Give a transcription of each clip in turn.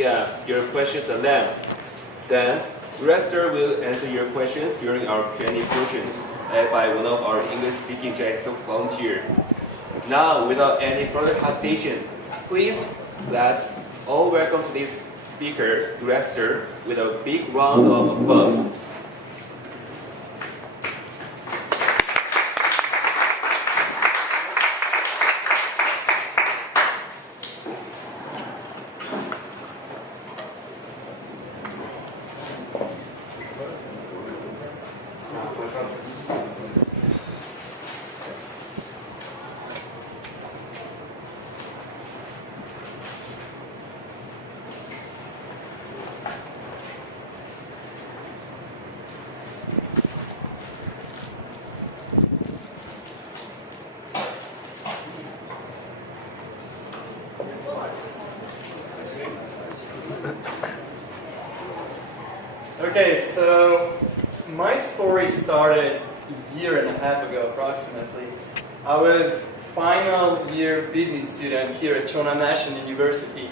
your questions on them. Then, Rester will answer your questions during our Q&A portions by one of our English-speaking GIC volunteers. Now, without any further hesitation, please let's all welcome today's speaker, Rester, with a big round of applause. Okay, so my story started a year and a half ago approximately. I was final year business student here at Chona National University.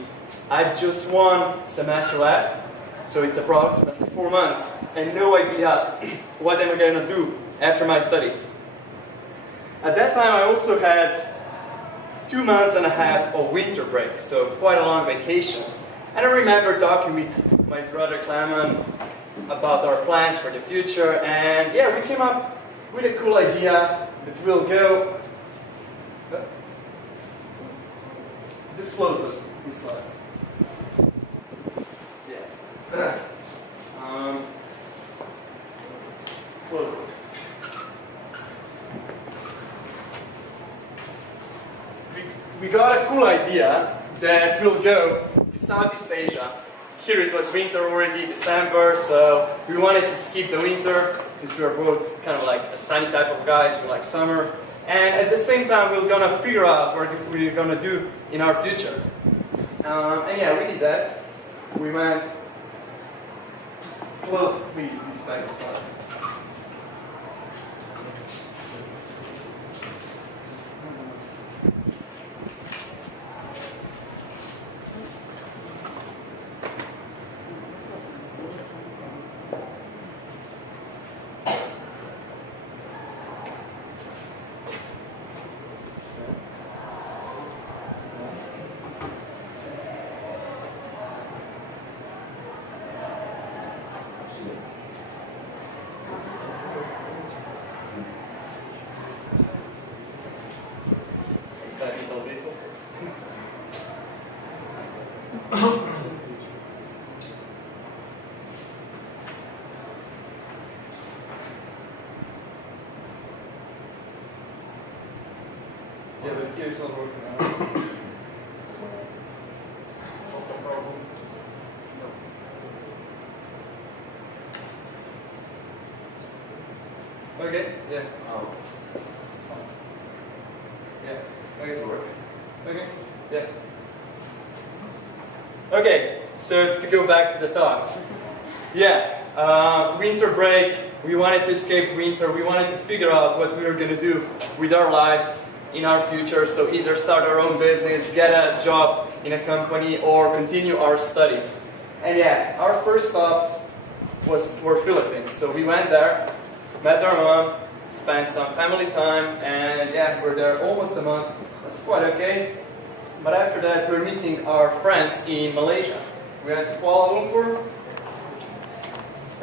I had just one semester left, so it's approximately 4 months, and no idea what am I going to do after my studies. At that time I also had 2 months and a half of winter break, so quite a long vacations. And I remember talking with my brother Clement about our plans for the future, and yeah, we came up with a cool idea that we'll go. Just close these slides. Yeah. Close those. We got a cool idea that we'll go to Southeast Asia. Here it was winter already, December, so we wanted to skip the winter since we are both kind of like a sunny type of guys, we like summer. And at the same time, we're gonna figure out what we're gonna do in our future. And yeah, we did that. We went close, please back the slides. Yeah, but here it's not working out. Okay, yeah. Oh. Yeah, make it work. Okay, yeah. Okay, so to go back to the talk. Yeah, winter break, we wanted to escape winter, we wanted to figure out what we were going to do with our lives in our future, so either start our own business, get a job in a company, or continue our studies. And yeah, our first stop were Philippines, so we went there, met our mom, spent some family time, and yeah, we're there almost a month. That's quite okay. But after that, we're meeting our friends in Malaysia. We went to Kuala Lumpur,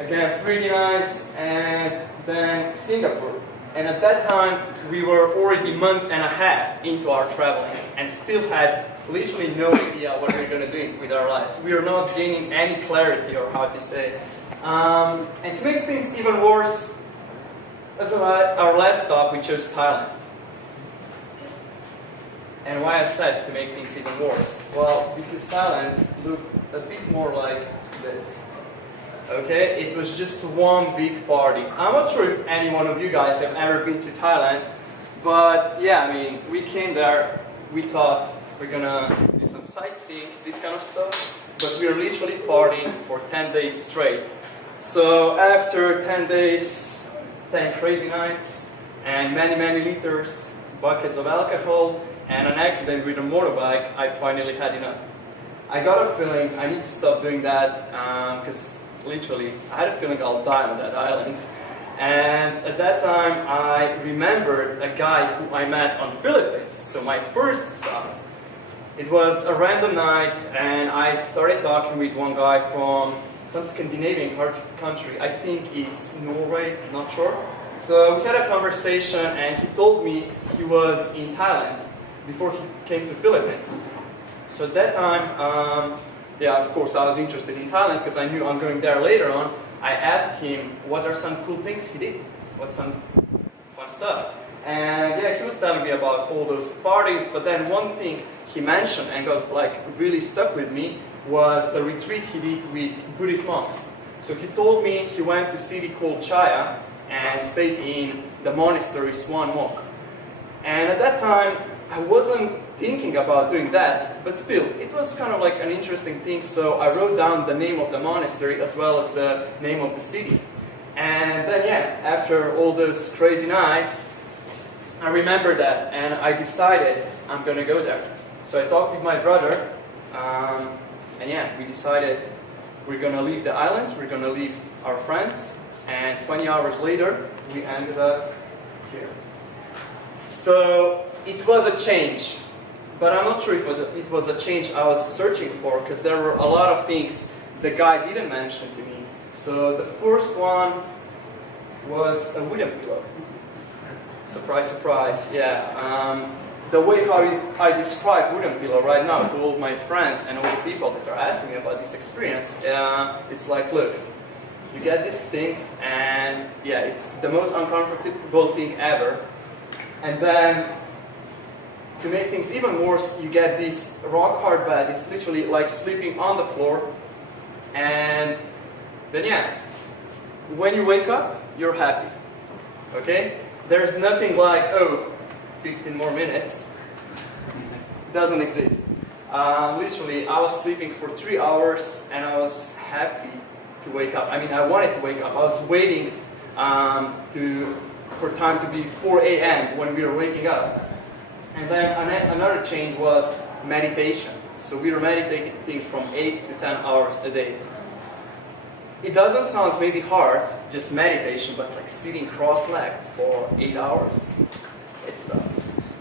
again, pretty nice, and then Singapore. And at that time, we were already a month and a half into our traveling and still had literally no idea what we were going to do with our lives. We were not gaining any clarity, or how to say. And to make things even worse, as our last stop, we chose Thailand. And why I said to make things even worse? Well, because Thailand looked a bit more like this. Okay, it was just one big party. I'm not sure if any one of you guys have ever been to Thailand, but yeah, I mean, we came there, we thought we're gonna do some sightseeing, this kind of stuff, but we were literally partying for 10 days straight. So after 10 days, 10 crazy nights, and many buckets of alcohol, and an accident with a motorbike, I finally had enough. I got a feeling I need to stop doing that because literally I had a feeling I'll die on that island. And at that time I remembered a guy who I met on Philippines, so my first stop. It was a random night and I started talking with one guy from some Scandinavian country. I think it's Norway, I'm not sure. So we had a conversation and he told me he was in Thailand before he came to Philippines. So at that time, yeah, of course I was interested in Thailand because I knew I'm going there later on. I asked him what are some cool things he did, what's some fun stuff. And yeah, he was telling me about all those parties, but then one thing he mentioned and got like really stuck with me was the retreat he did with Buddhist monks. So he told me he went to a city called Chaya and stayed in the monastery Swan Monk. And at that time, I wasn't thinking about doing that, but still, it was kind of like an interesting thing, so I wrote down the name of the monastery as well as the name of the city. And then yeah, after all those crazy nights, I remembered that and I decided I'm gonna go there. So I talked with my brother, and yeah, we decided we're gonna leave the islands, we're gonna leave our friends, and 20 hours later, we ended up here. So it was a change, but I'm not sure if it was a change I was searching for, because there were a lot of things the guy didn't mention to me. So the first one was a wooden pillow. Surprise, surprise, yeah. The way how I describe wooden pillow right now to all my friends and all the people that are asking me about this experience, it's like, look, you get this thing, and yeah, it's the most uncomfortable thing ever. And then, to make things even worse, you get this rock hard bed. It's literally like sleeping on the floor. And then yeah, when you wake up, you're happy. Okay? There's nothing like, oh, 15 more minutes. Doesn't exist. Literally, I was sleeping for 3 hours and I was happy to wake up. I mean, I wanted to wake up. I was waiting for time to be 4 a.m. when we were waking up. And then another change was meditation. So we were meditating from 8 to 10 hours a day. It doesn't sound maybe hard, just meditation, but like sitting cross-legged for 8 hours, it's tough.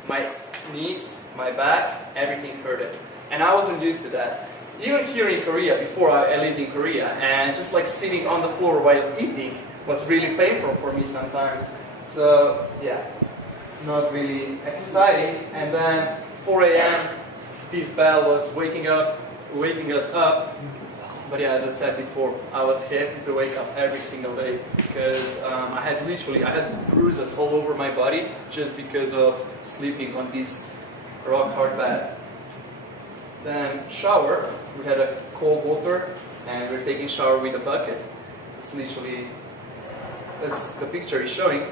My knees, my back, everything hurted. And I wasn't used to that. Even here in Korea, before I lived in Korea, and just like sitting on the floor while eating was really painful for me sometimes. So yeah, not really exciting. And then 4 a.m., this bell was waking us up. But yeah, as I said before, I was happy to wake up every single day because I had bruises all over my body just because of sleeping on this rock hard bed. Then shower, we had a cold water and we're taking shower with a bucket. It's literally, as the picture is showing,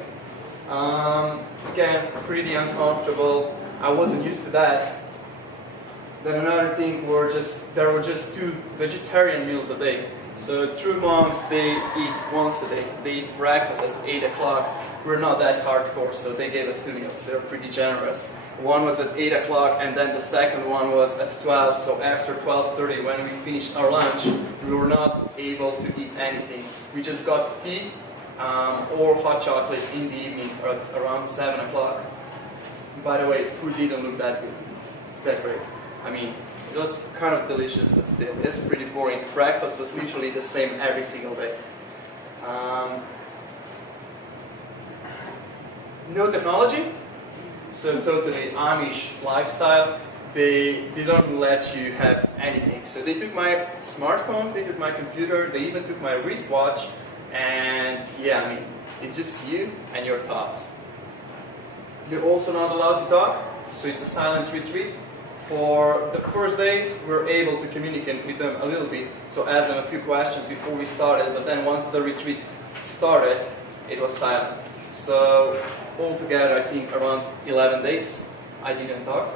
again, pretty uncomfortable. I wasn't used to that. Then another thing there were just 2 vegetarian meals a day. So true monks, they eat once a day. They eat breakfast at 8 o'clock. We're not that hardcore, so they gave us 2 meals. They're pretty generous. One was at 8 o'clock, and then the second one was at 12. So after 12:30, when we finished our lunch, we were not able to eat anything. We just got tea or hot chocolate in the evening at around 7 o'clock. By the way, food didn't look that good, that great. I mean, it was kind of delicious, but still, it's pretty boring. Breakfast was literally the same every single day. No technology, so totally Amish lifestyle. They didn't let you have anything. So they took my smartphone, they took my computer, they even took my wristwatch, and yeah, I mean, it's just you and your thoughts. You're also not allowed to talk, so it's a silent retreat. For the first day, we were able to communicate with them a little bit, so ask them a few questions before we started, but then once the retreat started, it was silent. So altogether, I think around 11 days, I didn't talk.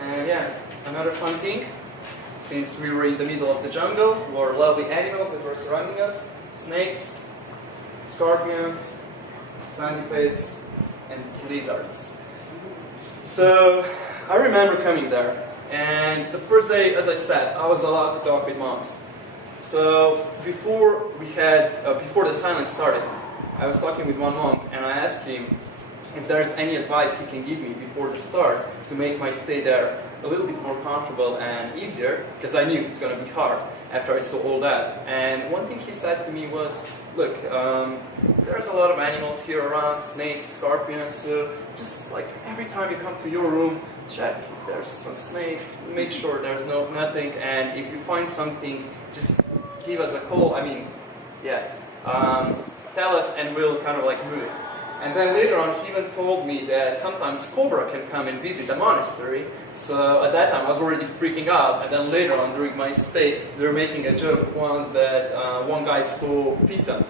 And yeah, another fun thing, since we were in the middle of the jungle, there were lovely animals that were surrounding us, snakes, scorpions, centipedes, and lizards. So I remember coming there, And the first day, as I said, I was allowed to talk with monks. So before the silence started, I was talking with one monk, and I asked him if there's any advice he can give me before the start to make my stay there a little bit more comfortable and easier, because I knew it's going to be hard after I saw all that. And one thing he said to me was, look, there's a lot of animals here around, snakes, scorpions, so just like every time you come to your room, check if there's some snake, make sure there's nothing, and if you find something, just give us a call. I mean, yeah, tell us and we'll kind of like move it. And then later on, he even told me that sometimes cobra can come and visit the monastery. So at that time, I was already freaking out. And then later on, during my stay, they were making a joke once that one guy saw Pitan.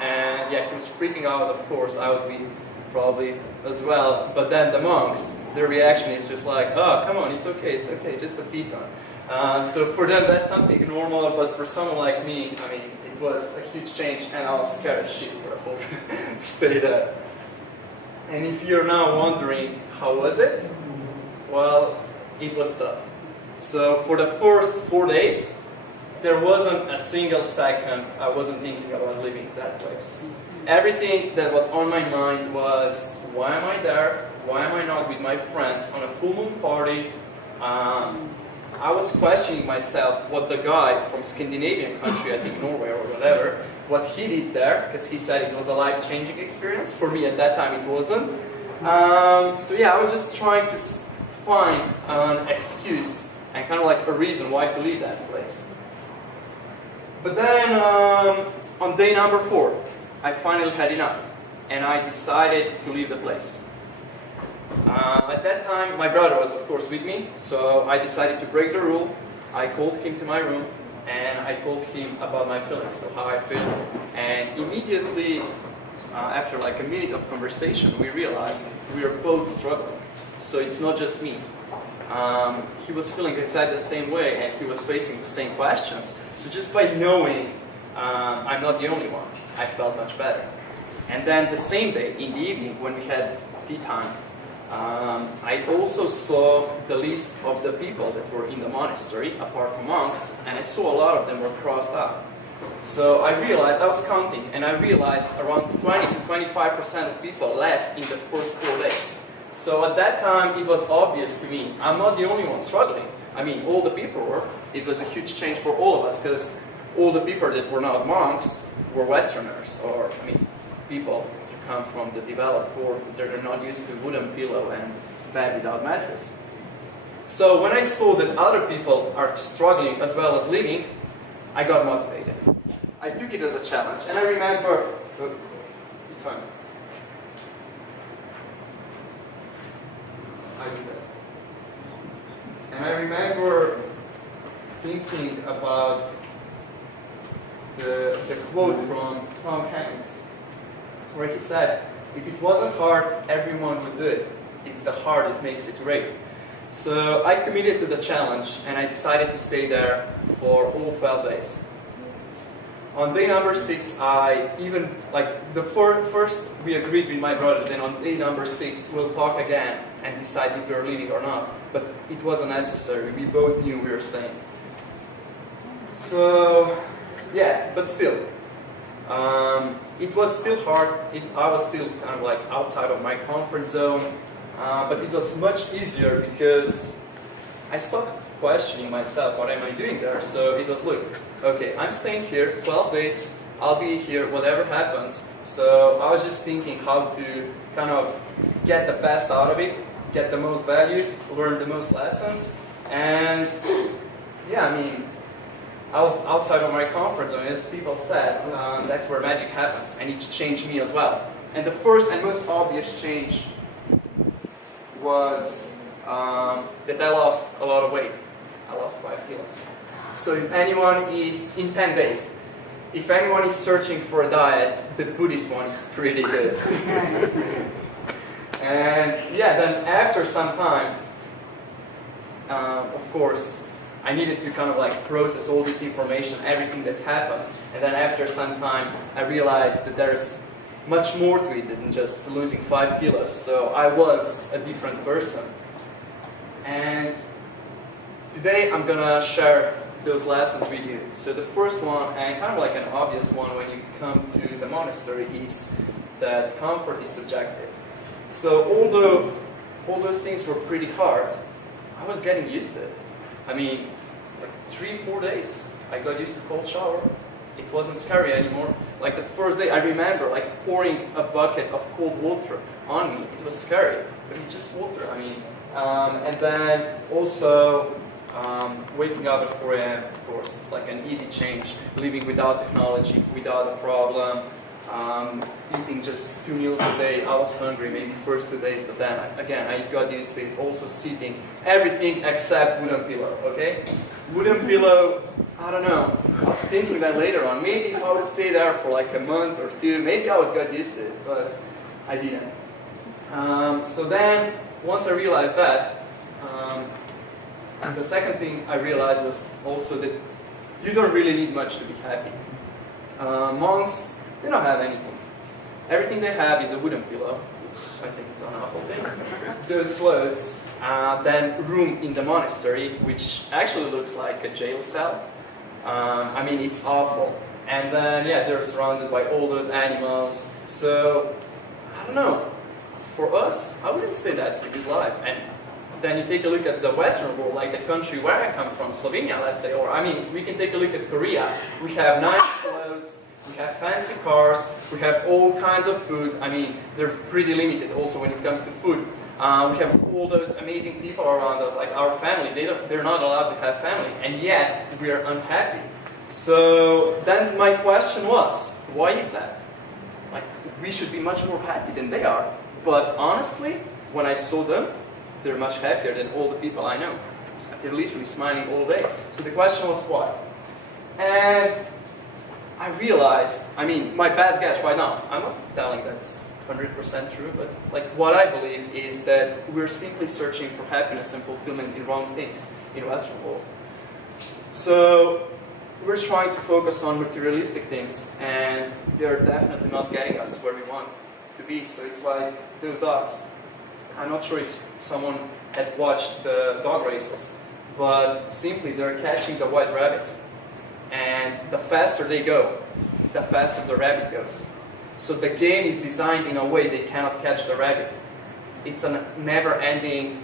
And yeah, he was freaking out, of course. I would be probably as well. But then the monks, their reaction is just like, oh, come on, it's okay, just a Pitan. So for them, that's something normal. But for someone like me, I mean, it was a huge change, and I was scared as shit for a whole stay there. And if you're now wondering, how was it? Well, it was tough. So for the first 4 days, there wasn't a single second I wasn't thinking about leaving that place. Everything that was on my mind was, why am I there? Why am I not with my friends on a full moon party? I was questioning myself what the guy from Scandinavian country, I think Norway or whatever, what he did there, because he said it was a life-changing experience. For me at that time it wasn't. So yeah, I was just trying to find an excuse and kind of like a reason why to leave that place. But then on day number 4, I finally had enough, and I decided to leave the place. At that time, my brother was of course with me, so I decided to break the rule. I called him to my room, and I told him about my feelings, so how I feel. And immediately, after like a minute of conversation, we realized we were both struggling. So it's not just me. He was feeling exactly the same way, and he was facing the same questions. So just by knowing I'm not the only one, I felt much better. And then the same day, in the evening, when we had tea time, I also saw the list of the people that were in the monastery, apart from monks, and I saw a lot of them were crossed out. So I realized, I was counting, and I realized around 20 to 25% of people left in the first 4 days. So at that time, it was obvious to me, I'm not the only one struggling. I mean, all the people were. It was a huge change for all of us, because all the people that were not monks were Westerners, or, I mean, people come from the developed world, they're not used to wooden pillow and bed without mattress. So when I saw that other people are struggling as well as living, I got motivated. I took it as a challenge, and I remember, it's fine. I did that. And I remember thinking about the quote from Tom Hanks, where he said, if it wasn't hard, everyone would do it. It's the hard that makes it great. So I committed to the challenge, and I decided to stay there for all 12 days. On day number 6, I even, like the first we agreed with my brother, then on day number 6 we'll talk again and decide if we're leaving or not. But it wasn't necessary, we both knew we were staying. So, yeah, but still. It was still hard. I was still kind of like outside of my comfort zone, but it was much easier because I stopped questioning myself, what am I doing there? So it was, look, okay, I'm staying here 12 days, I'll be here whatever happens. So I was just thinking how to kind of get the best out of it, get the most value, learn the most lessons, and yeah, I mean, I was outside of my comfort zone, as people said. That's where magic happens, and it changed me as well. And the first and most obvious change was that I lost a lot of weight. I lost 5 kilos. So if anyone is, in 10 days, if anyone is searching for a diet, the Buddhist one is pretty good. And yeah, then after some time, of course, I needed to kind of like process all this information, everything that happened. And then after some time, I realized that there's much more to it than just losing 5 kilos. So I was a different person. And today I'm gonna share those lessons with you. So the first one, and kind of like an obvious one when you come to the monastery, is that comfort is subjective. So although all those things were pretty hard, I was getting used to it. I mean, like 3-4 days, I got used to cold shower. It wasn't scary anymore. Like the first day, I remember like pouring a bucket of cold water on me. It was scary, but it's just water. I mean, and then also waking up at 4 a.m. of course, like an easy change. Living without technology, without a problem. Eating just 2 meals a day. I was hungry maybe first 2 days, but then again I got used to it. Also sitting, everything except wooden pillow. Okay, wooden pillow. I don't know. I was thinking that later on. Maybe if I would stay there for like a month or 2, maybe I would get used to it, but I didn't. So then once I realized that, the second thing I realized was also that you don't really need much to be happy. Monks, they don't have anything. Everything they have is a wooden pillow, which I think is an awful thing. Those clothes, then room in the monastery, which actually looks like a jail cell. I mean, it's awful. And then, yeah, they're surrounded by all those animals. So, I don't know. For us, I wouldn't say that's a good life. And then you take a look at the Western world, like the country where I come from, Slovenia, let's say, or I mean, we can take a look at Korea. We have nice clothes. We have fancy cars, we have all kinds of food. I mean, they're pretty limited also when it comes to food. We have all those amazing people around us, like our family. They're not allowed to have family, and yet we are unhappy. So then my question was, why is that? Like, we should be much more happy than they are. But honestly, when I saw them, they're much happier than all the people I know. They're literally smiling all day. So the question was why? And I realized, I mean, my best guess right now, I'm not telling that's 100% true, but like what I believe is that we're simply searching for happiness and fulfillment in wrong things in Western world. So we're trying to focus on materialistic things, and they're definitely not getting us where we want to be. So it's like those dogs. I'm not sure if someone had watched the dog races, but simply they're catching the white rabbit. And the faster they go, the faster the rabbit goes. So the game is designed in a way they cannot catch the rabbit. It's a never-ending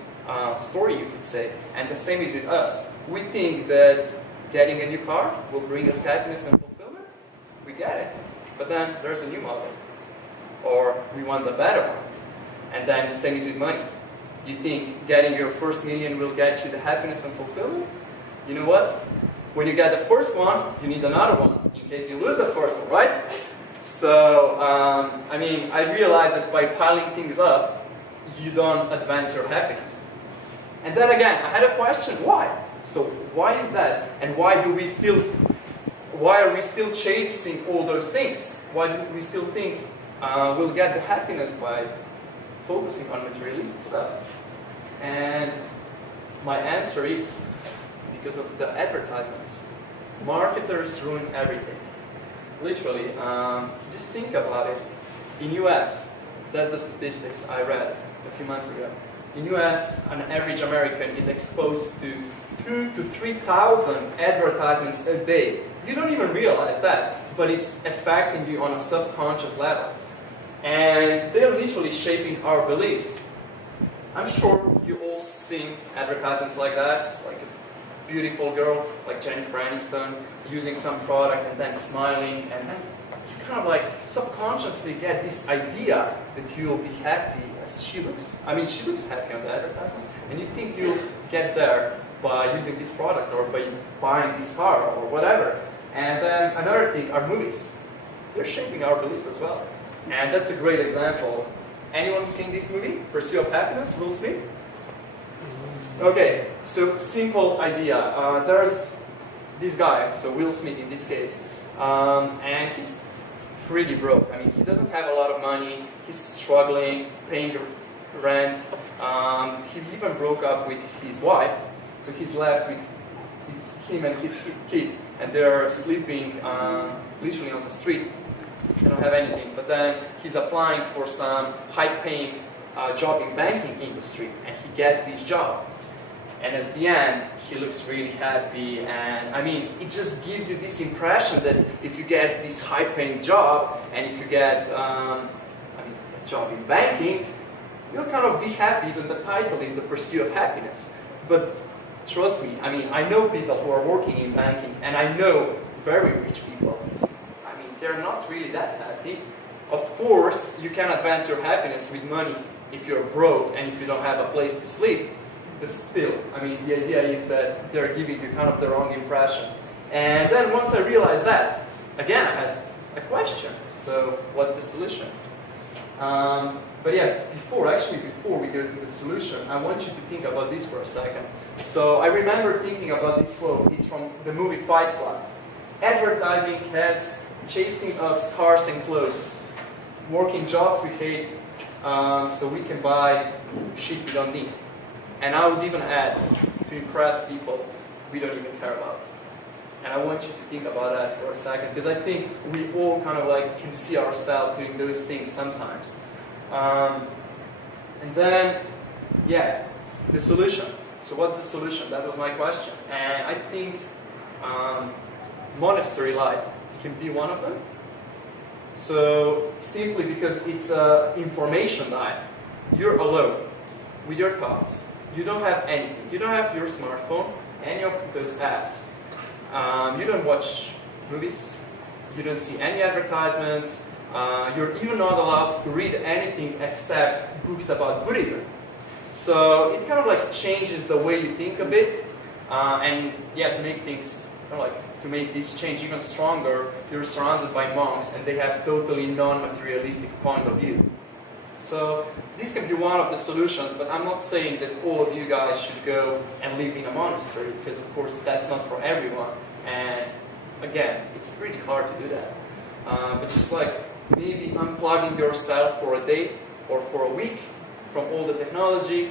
story, you could say. And the same is with us. We think that getting a new car will bring us happiness and fulfillment. We get it. But then there's a new model. Or we want the better one. And then the same is with money. You think getting your first million will get you the happiness and fulfillment? You know what? When you get the first one, you need another one in case you lose the first one, right? So, I mean, I realized that by piling things up, you don't advance your happiness. And then again, I had a question, why? So, why is that? And why are we still chasing all those things? Why do we still think we'll get the happiness by focusing on materialistic stuff? And my answer is, because of the advertisements. Marketers ruin everything. Literally, just think about it. In US, that's the statistics I read a few months ago. In US, an average American is exposed to 2,000 to 3,000 advertisements a day. You don't even realize that, but it's affecting you on a subconscious level. And they're literally shaping our beliefs. I'm sure you all seen advertisements like that, like a beautiful girl like Jennifer Aniston using some product and then smiling, and then you kind of like subconsciously get this idea that you'll be happy as she looks. I mean, she looks happy on the advertisement, and you think you'll get there by using this product or by buying this car or whatever. And then another thing are movies. They're shaping our beliefs as well. And that's a great example. Anyone seen this movie, Pursuit of Happiness, Will Smith? Okay, so simple idea. There's this guy, so Will Smith in this case, and he's pretty broke. I mean, he doesn't have a lot of money. He's struggling, paying rent. He even broke up with his wife, so he's left with him and his kid, and they're sleeping literally on the street. They don't have anything, but then he's applying for some high-paying job in banking industry, and he gets this job. and at the end he looks really happy, and I mean it just gives you this impression that if you get this high-paying job and if you get a job in banking, you'll kind of be happy. Even the title is the pursuit of happiness. But trust me, I mean, I know people who are working in banking, and I know very rich people. I mean, they're not really that happy. Of course, you can advance your happiness with money if you're broke and if you don't have a place to sleep. But still, I mean, the idea is that they're giving you kind of the wrong impression. And then once I realized that, again, I had a question. So, what's the solution? But yeah, before we go to the solution, I want you to think about this for a second. So I remember thinking about this quote. It's from the movie Fight Club. Advertising has chasing us cars and clothes, working jobs we hate, so we can buy shit we don't need. And I would even add, to impress people we don't even care about. And I want you to think about that for a second, because I think we all kind of like can see ourselves doing those things sometimes. And then, yeah, the solution. So what's the solution? That was my question. And I think monastery life can be one of them. So simply because it's an information diet. You're alone with your thoughts. You don't have anything. You don't have your smartphone, any of those apps. You don't watch movies. You don't see any advertisements. You're even not allowed to read anything except books about Buddhism. So it kind of like changes the way you think a bit. And yeah, to make things, kind of like, to make this change even stronger, you're surrounded by monks and they have totally non-materialistic point of view. So this can be one of the solutions, but I'm not saying that all of you guys should go and live in a monastery, because of course that's not for everyone. And again, it's pretty hard to do that. But just like maybe unplugging yourself for a day or for a week from all the technology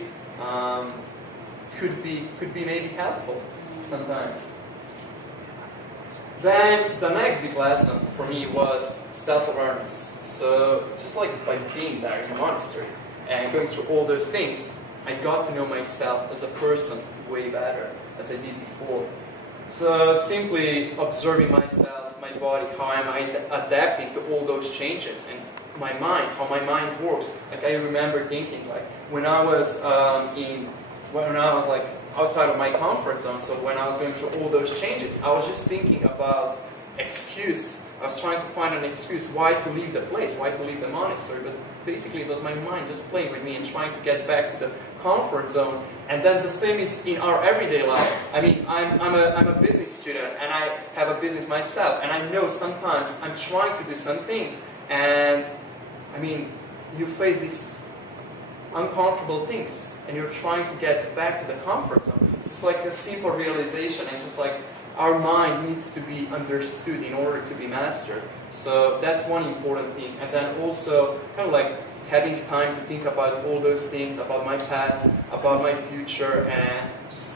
could be maybe helpful sometimes. Then the next big lesson for me was self-awareness. So just like by being there in a monastery and going through all those things, I got to know myself as a person way better as I did before. So simply observing myself, my body, how am I adapting to all those changes, and my mind, how my mind works. Like I remember thinking, like when I was like outside of my comfort zone, so when I was going through all those changes, I was just thinking about excuse. I was trying to find an excuse why to leave the place, why to leave the monastery, but basically it was my mind just playing with me and trying to get back to the comfort zone. And then the same is in our everyday life. I mean, I'm a business student and I have a business myself, and I know sometimes I'm trying to do something and I mean, you face these uncomfortable things and you're trying to get back to the comfort zone. It's just like a simple realization, and just like our mind needs to be understood in order to be mastered. So that's one important thing. And then also kind of like having time to think about all those things, about my past, about my future, and just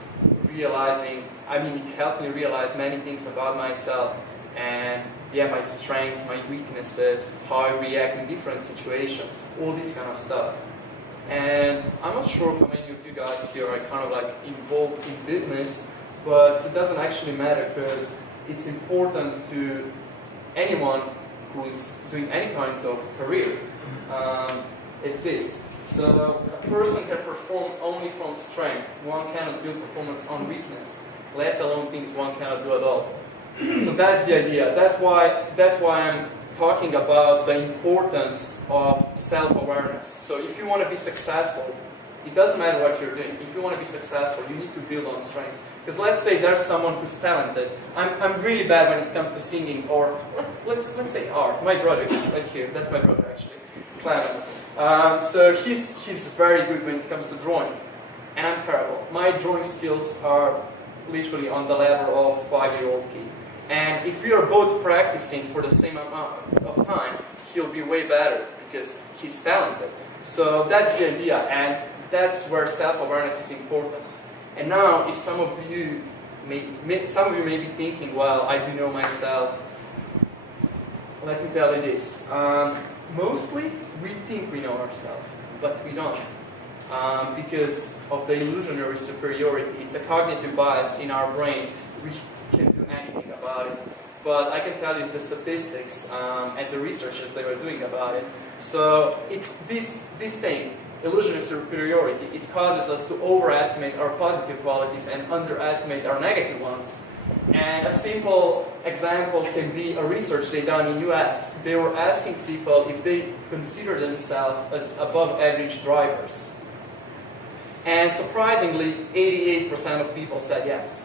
realizing, I mean, it helped me realize many things about myself, and yeah, my strengths, my weaknesses, how I react in different situations, all this kind of stuff. And I'm not sure how many of you guys here are kind of like involved in business, but it doesn't actually matter, because it's important to anyone who's doing any kind of career. It's this. So a person can perform only from strength. One cannot build performance on weakness, let alone things one cannot do at all. So that's the idea. That's why I'm talking about the importance of self-awareness. So if you want to be successful, it doesn't matter what you're doing. If you want to be successful, you need to build on strengths. Because let's say there's someone who's talented. I'm really bad when it comes to singing, or let's say art. My brother, right here, that's my brother actually, Clement. So he's very good when it comes to drawing, and I'm terrible. My drawing skills are literally on the level of 5-year-old kid. And if we are both practicing for the same amount of time, he'll be way better because he's talented. So that's the idea, and that's where self-awareness is important. And now, if some of you may be thinking, well, I do know myself. Let me tell you this. Mostly, we think we know ourselves, but we don't. because of the illusionary superiority. It's a cognitive bias in our brains. We can't do anything about it. But I can tell you the statistics and the researches they were doing about it. So this thing, illusionary superiority, it causes us to overestimate our positive qualities and underestimate our negative ones. And a simple example can be a research they done in US. They were asking people if they consider themselves as above average drivers. And surprisingly, 88% of people said yes.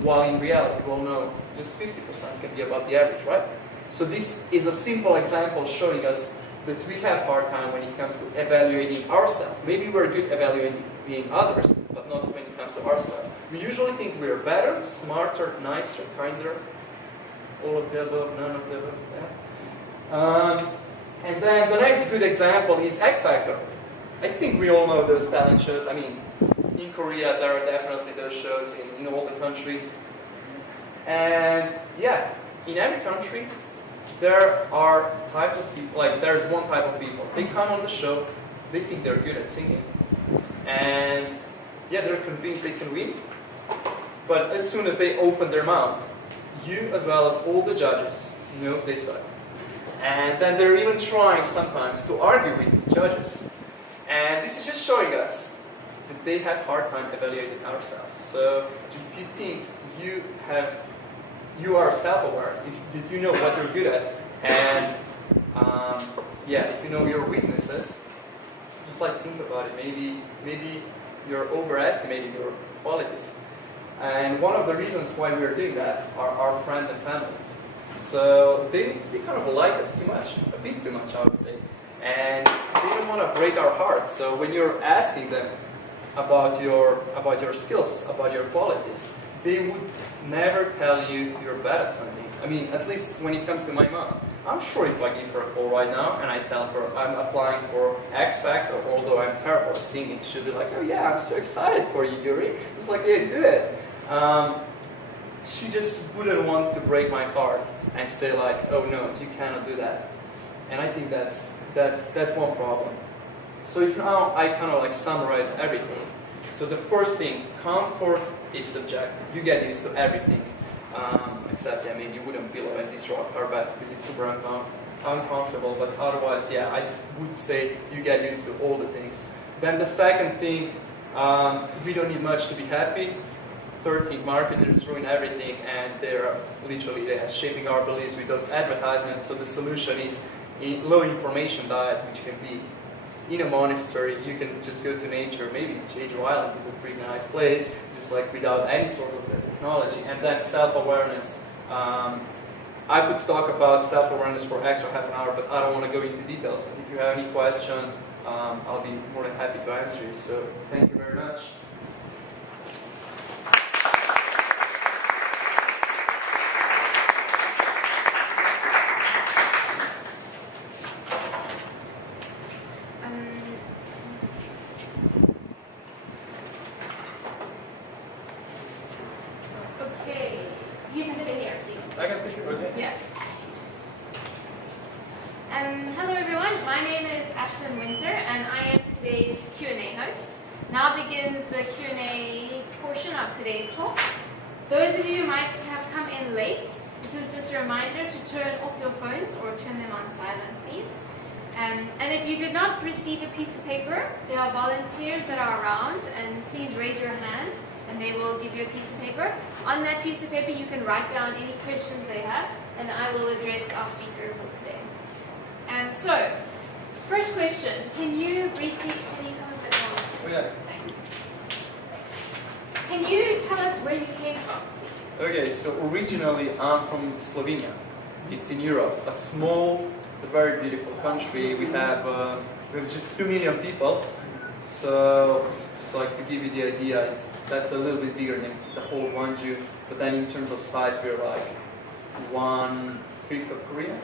While in reality, we all know just 50% can be above the average, right? So this is a simple example showing us that we have a hard time when it comes to evaluating ourselves. Maybe we're good evaluating others, but not when it comes to ourselves. We usually think we're better, smarter, nicer, kinder, all of the above, none of the above. Yeah? And then the next good example is X Factor. I think we all know those talent shows. I mean, in Korea, there are definitely those shows in all the countries. And yeah, in every country, there are types of people, like there's one type of people. They come on the show, they think they're good at singing. And yeah, they're convinced they can win. But as soon as they open their mouth, you as well as all the judges know they suck. And then they're even trying sometimes to argue with judges. And this is just showing us that they have a hard time evaluating ourselves. So if you think you are self-aware, if you know what you're good at, and if you know your weaknesses, just like think about it. Maybe you're overestimating your qualities. And one of the reasons why we're doing that are our friends and family. So they kind of like us too much, a bit too much, I would say. And they don't want to break our hearts. So when you're asking them about your skills, about your qualities, they would never tell you you're bad at something. I mean, at least when it comes to my mom. I'm sure if I give her a call right now and I tell her I'm applying for X Factor, although I'm terrible at singing, she'll be like, oh yeah, I'm so excited for you, Jure. It's like, yeah, do it. She just wouldn't want to break my heart and say like, oh no, you cannot do that. And I think that's one problem. So if now I kind of like summarize everything. So the first thing, comfort is subjective. You get used to everything. Except, I mean, you wouldn't pillow and this rock hard back because it's super uncomfortable. But otherwise, yeah, I would say you get used to all the things. Then the second thing, we don't need much to be happy. Third thing, marketers ruin everything, and they're literally shaping our beliefs with those advertisements. So the solution is a low information diet, which can be in a monastery. You can just go to nature. Maybe Jeju Island is a pretty nice place, just like without any sort of technology. And then self-awareness. I could talk about self-awareness for extra half an hour, but I don't want to go into details. But if you have any question, I'll be more than happy to answer you. So thank you very much. Hello everyone, my name is Ashlyn Winter and I am today's Q&A host. Now begins the Q&A portion of today's talk. Those of you who might have come in late, this is just a reminder to turn off your phones or turn them on silent, please. And if you did not receive a piece of paper, there are volunteers that are around, and please raise your hand and they will give you a piece of paper. On that piece of paper you can write down any questions they have and I will address our speaker for today. So, first question, can you briefly, can you tell us where you came from? Okay, so originally I'm from Slovenia. It's in Europe, a small, very beautiful country. We have just 2 million people. So, just like to give you the idea, that's a little bit bigger than the whole Gwangju. But then in terms of size, we're like 1/5 of Korea.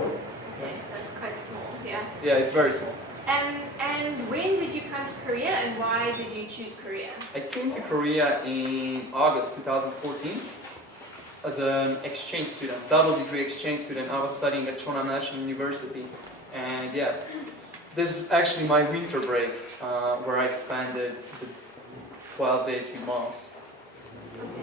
Okay, that's quite small, yeah. Yeah, it's very small. And when did you come to Korea and why did you choose Korea? I came to Korea in August 2014 as an exchange student, double degree exchange student. I was studying at National University, and yeah, this is actually my winter break, where I spent the 12 days with monks. Okay.